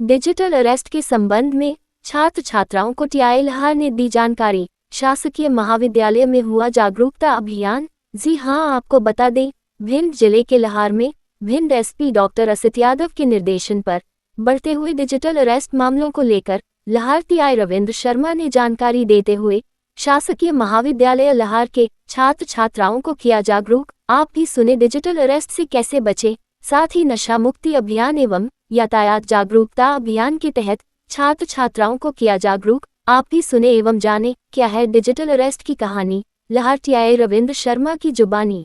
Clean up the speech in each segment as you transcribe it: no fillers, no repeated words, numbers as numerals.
Digital arrest के संबंध में छात्र छात्राओं को टीआई लहार ने दी जानकारी। शासकीय महाविद्यालय में हुआ जागरूकता अभियान। जी हां, आपको बता दें, भिंड जिले के लहार में भिंड एसपी डॉक्टर असित यादव के निर्देशन पर बढ़ते हुए डिजिटल अरेस्ट मामलों को लेकर लहार टीआई रविंद्र शर्मा ने जानकारी देते हुए शासकीय महाविद्यालय लहार के छात्र छात्राओं को किया जागरूक। आप भी सुने डिजिटल अरेस्ट से कैसे बचे, साथ ही नशा मुक्ति अभियान एवं यातायात जागरूकता अभियान के तहत छात्र छात्राओं को किया जागरूक। आप भी सुने एवं जाने क्या है डिजिटल अरेस्ट की कहानी। लहार टीआई रविंद्र शर्मा की जुबानी।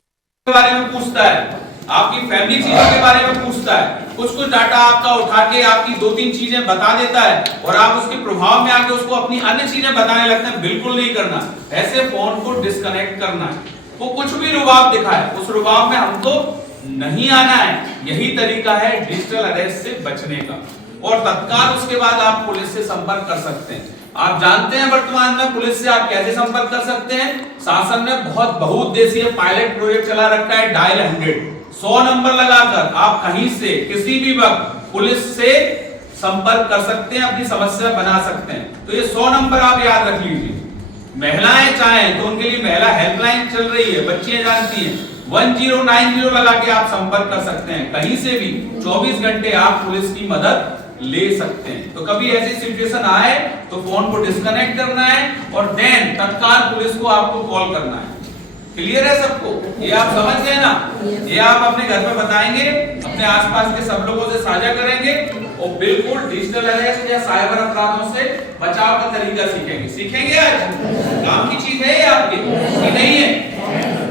के बारे में पूछता है, आपकी फैमिली चीजों के बारे में पूछता है, कुछ डाटा आपका उठा के आपकी 2-3 चीजें बता देता है और आप उसके प्रभाव में आके उसको अपनी अन्य चीजें बताने लगते हैं। बिल्कुल नहीं करना, ऐसे फोन को डिस्कनेक्ट करना है। वो कुछ भी रुबाब दिखाए, उस रुबाब में हमको नहीं आना है। यही तरीका है डिजिटल अरेस्ट से बचने का। और तत्काल उसके बाद आप पुलिस से संपर्क कर सकते हैं। आप जानते हैं वर्तमान में पुलिस से आप कैसे संपर्क कर सकते हैं। शासन ने बहुत बहुउद्देशीय पायलट प्रोजेक्ट चला रखा है, डायल 100 नंबर लगाकर आप कहीं से किसी भी वक्त पुलिस से संपर्क कर सकते हैं, अपनी समस्या बना सकते हैं। तो ये 100 नंबर आप याद रख लीजिए। महिलाएं चाहें तो उनके लिए महिला हेल्पलाइन चल रही है, बच्चियां जानती हैं। 1090 लगा के आप संपर्क कर सकते हैं। कहीं से भी 24 घंटे आप पुलिस की मदद ले सकते हैं। तो कभी ऐसी सिचुएशन आए तो फोन को डिस्कनेक्ट करना है और देन तत्काल पुलिस को आपको कॉल करना है। क्लियर है सबको? ये आप समझ गए ना? ये आप अपने घर में बताएंगे, अपने आसपास के सब लोगों से साझा करेंगे और बिल्कुल डिजिटल अरेस्ट या साइबर अपराधों से बचाव का तरीका सीखेंगे। सीखेंगे आज? काम की चीज है ये आपकी कि नहीं है?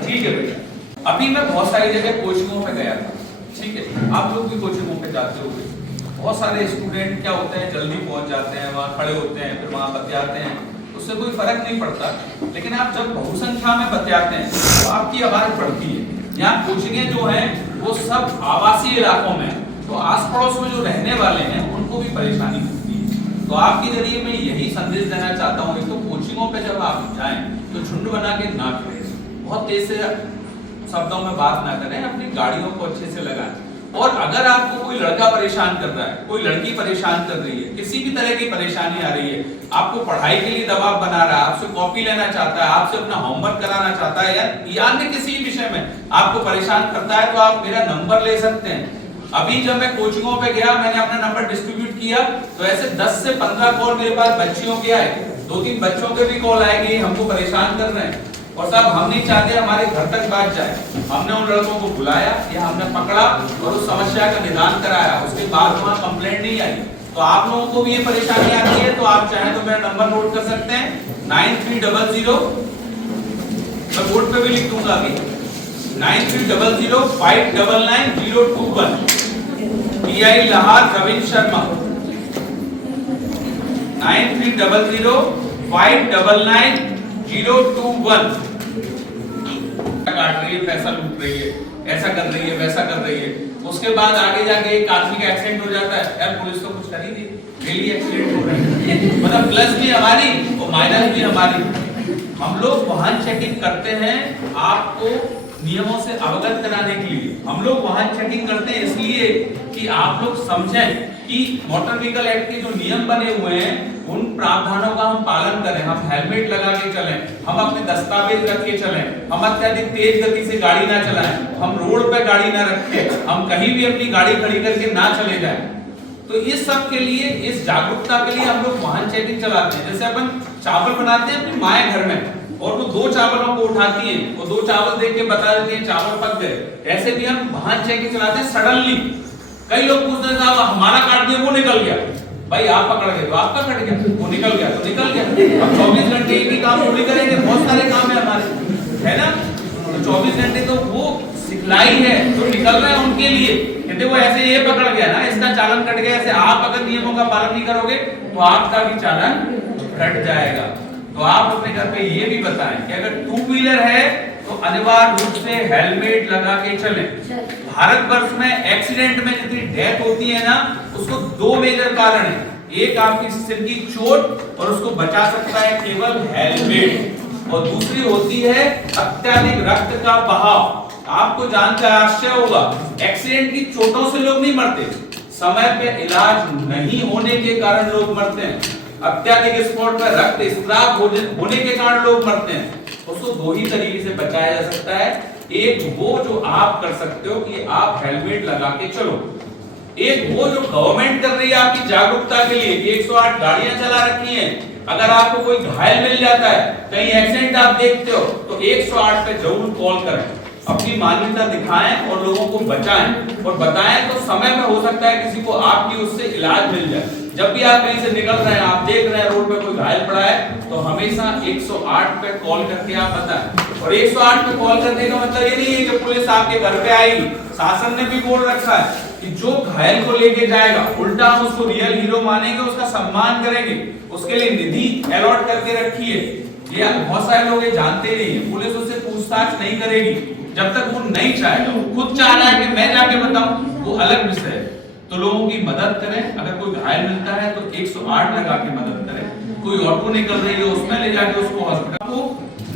ठीक है बेटा। अभी मैं बहुत सारी जगह कोचिंगों पे गया था, ठीक है? आप लोग भी कोचिंगों पे जाते होंगे। बहुत सारे स्टूडेंट क्या होते हैं, जल्दी पहुंच जाते हैं, वहां खड़े होते हैं, फिर वहां बतियाते हैं, उससे कोई फर्क नहीं पड़ता। लेकिन आप जब बहुसंख्या में बतियाते हैं तो आपकी आवाज बढ़ती है। यहाँ कोचिंगें जो हैं वो सब आवासीय इलाकों में, तो आस पड़ोस में जो रहने वाले हैं उनको भी परेशानी होती है। तो आपके जरिए मैं यही संदेश देना चाहता हूँ, तो कोचिंगों पे जब आप जाएं तो झुंड बना के ना करें, बहुत तेज से शब्दों में बात ना करें, अपनी गाड़ियों को अच्छे से लगाएं। और अगर आपको कोई लड़का परेशान कर रहा है, कोई लड़की परेशान कर रही है, किसी भी तरह की परेशानी आ रही है, आपको पढ़ाई के लिए दबाव बना रहा है, आपसे कॉपी लेना चाहता है, आपसे अपना होमवर्क कराना चाहता है या अन्य किसी विषय में आपको परेशान करता है, तो आप मेरा नंबर ले सकते हैं। अभी जब मैं कोचिंगों पे गया, मैंने अपना नंबर डिस्ट्रीब्यूट किया तो ऐसे 10 से 15 कॉल मेरे पास बच्चियों के आए। 2-3 बच्चों के भी कॉल आएंगे, हमको परेशान कर रहे हैं और साहब हम नहीं चाहते हमारे घर तक बात जाए। हमने उन लड़कों को बुलाया या हमने पकड़ा और उस समस्या का निदान कराया। उसके बाद वहां कंप्लेंट नहीं आई। तो आप लोगों को भी ये परेशानी आती है तो आप चाहें तो मेरा नंबर नोट कर सकते हैं 9300, मैं बोर्ड पे भी लिख दूंगा अभी, 9300 599 021। टीआई लहार रविंद्र शर्मा 9300 599 021। काट रही है, पैसा लूट रही है, ऐसा कर रही है, वैसा कर रही है। उसके बाद आगे जाके एक आदमी का एक्सीडेंट हो जाता है, यार पुलिस तो कुछ कर ही नहीं, डेली एक्सीडेंट हो रहे हैं। मतलब प्लस भी हमारी और माइनस भी हमारी। हम लोग वाहन चेकिंग करते हैं आपको नियमों से अवगत कराने के लिए। हम लोग वाहन चेकिंग करते हैं इसलिए कि आप लोग समझें कि मोटर व्हीकल एक्ट के जो नियम बने हुए हैं उन प्रावधानों का हम पालन करें। हम हेलमेट लगा के चलें, हम अपने दस्तावेज रख के चलें, हम अत्यधिक तेज गति से गाड़ी ना चलाएं, हम रोड पे गाड़ी ना रखें, हम कहीं भी अपनी गाड़ी खड़ी करके ना चले जाएं। तो इस सब के लिए, इस जागरूकता के लिए हम लोग वाहन चेकिंग चलाते हैं। जैसे अपन चावल बनाते हैं अपनी माएं घर में और वो 2 चावलों को उठाती हैं, वो 2 चावल देख के बता देती हैं चावल पक गए। ऐसे भी हम वाहन चेकिंग चलाते हैं सडनली। कई लोग पूछते हैं साहब हमारा काट दिया, वो निकल गया। भाई आप पकड़ गए तो आपका कट गया, वो निकल गया तो निकल गया। अब 24 घंटे एक ही काम थोड़ी करेंगे, बहुत सारे काम है हमारे, है ना? तो 24 घंटे तो वो सिखलाई है, तो निकल रहे हैं उनके लिए। कहते वो ऐसे ये पकड़ गया ना, इसका चालान कट गया। ऐसे आप अगर नियमों का पालन नहीं करोगे तो आपका भी चालान कट जाएगा। तो आप अपने घर पे ये भी बताएं कि अगर 2 व्हीलर है तो अनिवार्य रूप से हेलमेट लगा के चलें। भारतवर्ष में एक्सीडेंट में जितनी डेथ होती है ना, उसको 2 मेजर कारण है। एक आपकी सिर की चोट और उसको बचा सकता है केवल हेलमेट, और दूसरी होती है अत्यधिक रक्त का बहाव। आपको जानकर आश्चर्य होगा, एक्सीडेंट की चोटों से लोग नहीं मरते, समय पे इलाज नहीं होने के कारण लोग मरते हैं, अत्यधिक स्पॉट पर रक्त स्राव होने के कारण लोग मरते हैं, उसको दो ही तरीके से बचाया जा सकता है। एक वो जो आप कर सकते हो कि आप हेलमेट लगा के चलो, एक वो जो गवर्नमेंट कर रही है आपकी जागरूकता के लिए कि 108 गाड़ियां चला रखी हैं, अगर आपको कोई घायल मिल जाता है, कहीं एक्सीडेंट आप देखते हो तो 108 पे जरूर कॉल करें, अपनी मानवता दिखाएं और लोगों को बचाएं और बताएं, तो समय में हो सकता है किसी को आपकी उससे इलाज मिल जाए। जब भी आप कहीं से निकल रहे हैं, आप देख रहे हैं रोड पे कोई घायल पड़ा है, तो हमेशा 108 पे कॉल करके आप बताएं। और 108 पे कॉल करने का मतलब ये नहीं है कि पुलिस आपके घर पे आएगी, शासन ने भी बोल रखा है कि जो घायल को लेके जाएगा, उल्टा हम उसको रियल हीरो मानेंगे, उसका सम्मान करेंगे, उसके लिए निधि अलॉट करके रखी है। ये बहुत सारे लोग ये जानते नहीं है, पुलिस उससे पूछताछ नहीं करेगी जब तक वो नहीं चाहेगा। वो खुद चाह रहा है कि मैं जाके बताऊं, वो अलग विषय है। तो लोगों की मदद करें, अगर कोई घायल मिलता है तो 108 लगा के मदद करें। कोई ऑटो निकल रही है उसमें ले जाके उसको हॉस्पिटल। को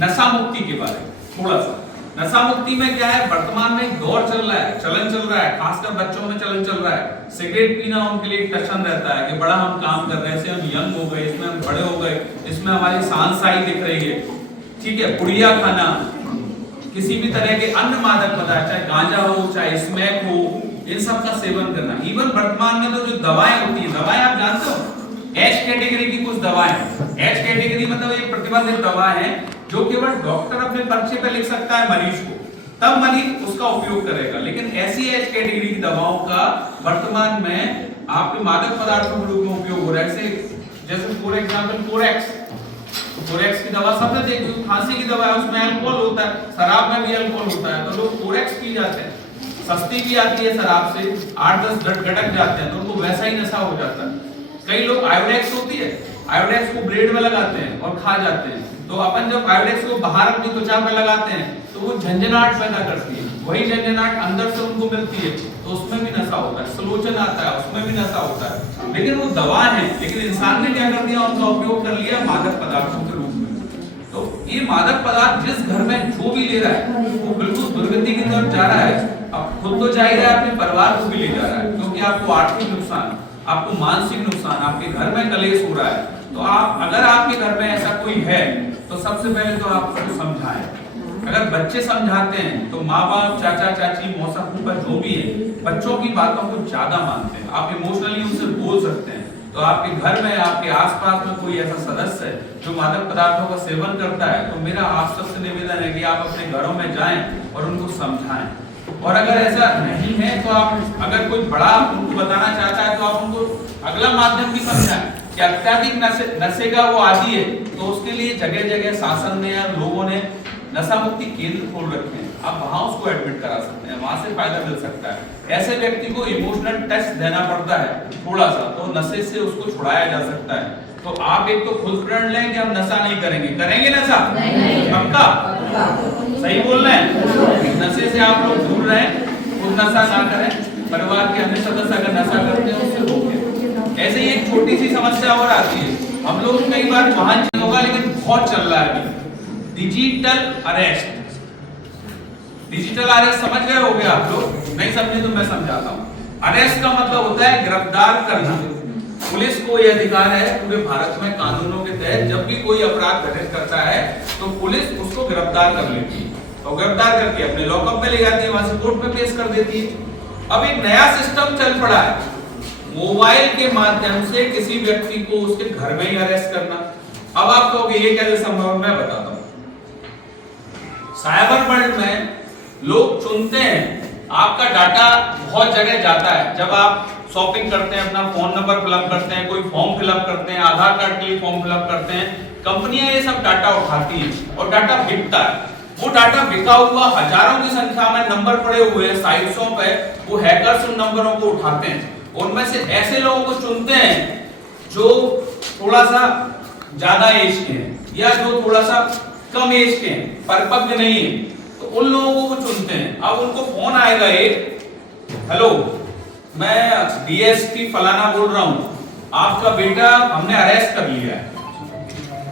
नशा मुक्ति के बारे में थोड़ा सा, नशा मुक्ति में क्या है, वर्तमान में एक दौर चल रहा है, चलन चल रहा है, खासकर बच्चों में चलन चल रहा है। सिगरेट पीना उनके लिए टशन रहता है कि बड़ा हम काम कर रहे हैं, इससे हम यंग हो गए, इसमें हम बड़े हो गए, इसमें हमारी सांसाई दिख रही है, ठीक है। पुड़िया खाना, किसी भी तरह के अन्य मादक पदार्थ, चाहे गांजा हो चाहे स्मैक हो, इन सब का सेवन करना। इवन वर्तमान में तो जो दवाएं होती है, दवाएं आप जानते हो, एच कैटेगरी की कुछ दवाएं, एच कैटेगरी मतलब ये प्रतिबंधित दवा है जो केवल डॉक्टर अपने पर्चे पे लिख सकता है मरीज को, तब मरीज उसका उपयोग करेगा। लेकिन ऐसी एच कैटेगरी की दवाओं का वर्तमान में आपके मादक पदार्थों के रूप में उपयोग हो रहा है। जैसे फॉर एग्जांपल कोरेक्स की दवा सबने देखी, खांसी की दवा है, उसमें अल्कोहल होता है, शराब में भी अल्कोहल होता है, तो लोग कोरेक्स पी जाते हैं। सस्ती भी आती है शराब से, 8-10 गटक जाते हैं तो उनको वैसा ही नशा हो जाता है। कई लोग आयोडेक्स होती है, आयोडेक्स को ब्रेड में लगाते हैं और खा जाते हैं। तो अपन जब आयोडेक्स को बाहर अपनी त्वचा पे लगाते हैं तो वो झंझनाहट पैदा करती है, वही झंझनाहट अंदर से उनको मिलती है, तो उसमें भी नशा होता है। सलोचन आता है, उसमें भी नशा होता है। लेकिन वो दवा है, लेकिन इंसान ने क्या कर दिया, उनका उपयोग कर लिया मादक पदार्थों के रूप में। तो ये मादक पदार्थ जिस घर में जो भी ले रहा है वो बिल्कुल दुर्गति की तरफ जा रहा है। अब खुद तो जा ही रहा है, अपने परिवार को भी ले जा रहा है, क्योंकि आपको आर्थिक नुकसान, आपको मानसिक नुकसान, आपके घर में कलेश हो रहा है। तो आप, अगर आपके घर में ऐसा कोई है तो सबसे पहले तो आप उसको समझाएं। अगर बच्चे समझाते हैं तो माँ बाप, चाचा चाची, मौसा फूफा जो भी है, बच्चों की बातों को ज्यादा मानते हैं। आप इमोशनली उनसे बोल सकते हैं। तो आपके घर में, आपके आसपास में कोई ऐसा सदस्य है जो मादक पदार्थों का सेवन करता है, तो मेरा आप सबसे निवेदन है कि आप अपने घरों में जाएं और उनको समझाएं। और अगर ऐसा नहीं है तो आप, अगर कोई बड़ा उनको बताना चाहता है तो आप उनको अगला माध्यम भी समझाएं कि अत्यधिक नशे का वो आदी है, तो उसके लिए जगह जगह शासन ने या लोगों ने नशा मुक्ति केंद्र खोल रखे हैं। आप वहां उसको एडमिट करा सकते हैं, वहां से फायदा मिल सकता है। ऐसे व्यक्ति को इमोशनल टेस्ट देना पड़ता है थोड़ा सा, तो नशे से उसको छुड़ाया जा सकता है। तो आप एक तो खुद प्रण लें कि हम नशा नहीं करेंगे, करेंगे नशा? पक्का? सही बोल रहे हैं? नशे से आप लोग दूर रहें, खुद नशा ना करें, परिवार के अन्य सदस्य अगर नशा करते हैं उससे रोकें। ऐसे ही एक छोटी सी समस्या और आती है, हम लोग कई बार वाहन होगा लेकिन बहुत चल रहा है डिजिटल अरेस्ट। डिजिटल अरेस्ट समझ गए होंगे आप लोग? नहीं समझे तो मैं समझाता हूँ। अरेस्ट का मतलब होता है गिरफ्तार करना। पुलिस को यह अधिकार है पूरे भारत में कानूनों के तहत, जब भी कोई अपराध घटित करता है तो पुलिस उसको गिरफ्तार कर लेती है और गिरफ्तार करके अपने लॉकअप में ले जाती है, वहां से कोर्ट में पेश कर देती है। अब एक नया सिस्टम चल पड़ा है, मोबाइल के माध्यम से किसी व्यक्ति को उसके घर में ही अरेस्ट करना। अब आप कहोगे ये कैसे संभव है? मैं बताता हूँ। साइबर वर्ल्ड में लोग चुनते हैं, आपका डाटा बहुत जगह जाता है। जब आप शॉपिंग करते हैं, अपना फोन नंबर फिलअप करते हैं, कोई फॉर्म फिलअप करते हैं, आधार कार्ड के लिए फॉर्म फिलअप करते हैं, कंपनियां ये सब डाटा उठाती हैं और डाटा बिकता है। वो डाटा बिका हुआ हजारों की संख्या में नंबर पड़े हुए हैं साइट्सों पे, वो हैकर्स उन नंबरों को उठाते हैं। उनमें से ऐसे लोगों को चुनते हैं जो थोड़ा सा ज्यादा एज के हैं या जो थोड़ा सा कम एज के हैं, परिपक्व नहीं है, तो उन लोगों को चुनते हैं। अब उनको फोन आएगा एक, हेलो मैं डीएसपी फलाना बोल रहा हूं, आपका बेटा हमने अरेस्ट कर लिया है,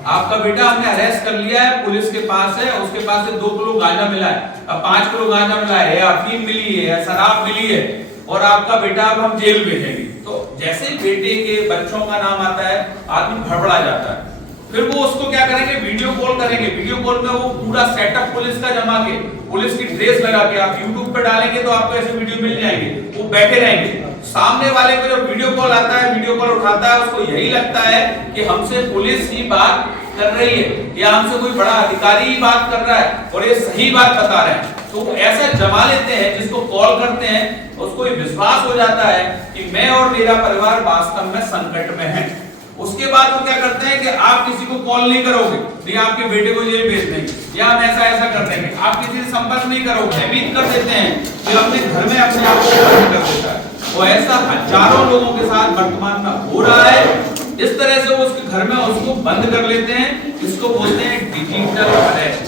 आपका बेटा हमने अरेस्ट कर लिया है, पुलिस के पास है, उसके पास से 2 किलो गांजा मिला है, अब 5 किलो गांजा मिला है, या अफीम मिली है, या शराब मिली है, और आपका बेटा अब हम जेल भेजेंगे। तो जैसे ही बेटे के बच्चों का नाम आता है आदमी भड़बड़ा जाता है। फिर वो उसको क्या करेंगे, वीडियो कॉल करेंगे। वीडियो कॉल में वो पूरा सेटअप पुलिस का जमा के, पुलिस की ड्रेस लगा के, आप YouTube पे डालेंगे तो आपको ऐसे वीडियो मिल जाएंगे। वो बैठे रहेंगे, सामने वाले को जब वीडियो कॉल आता है, वीडियो कॉल उठाता है, उसको यही लगता है कि हमसे पुलिस ही बात कर रही है या हमसे कोई बड़ा अधिकारी ही बात कर रहा है और ये सही बात बता रहे हैं। तो वो ऐसा जमा लेते हैं, जिसको कॉल करते हैं उसको ये विश्वास हो जाता है कि मैं और मेरा परिवार वास्तव में संकट में है। उसके बाद वो क्या करते हैं कि आप किसी को कॉल नहीं करोगे, नहीं आपके बेटे को जेल भेज देंगे या हम ऐसा ऐसा कर देंगे, आप किसी से संपर्क नहीं करोगे, भयभीत कर देते हैं कि अपने घर में अपने आप को बंद कर देता है। वो ऐसा हजारों लोगों के साथ वर्तमान में हो रहा है। इस तरह से वो उसके घर में उसको बंद कर लेते हैं, इसको बोलते हैं डिजिटल अरेस्ट।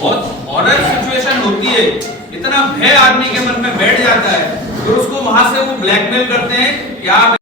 बहुत हॉरर सिचुएशन होती है, इतना भय आदमी के मन में बैठ जाता है, फिर उसको वहां से वो ब्लैकमेल करते हैं कि आप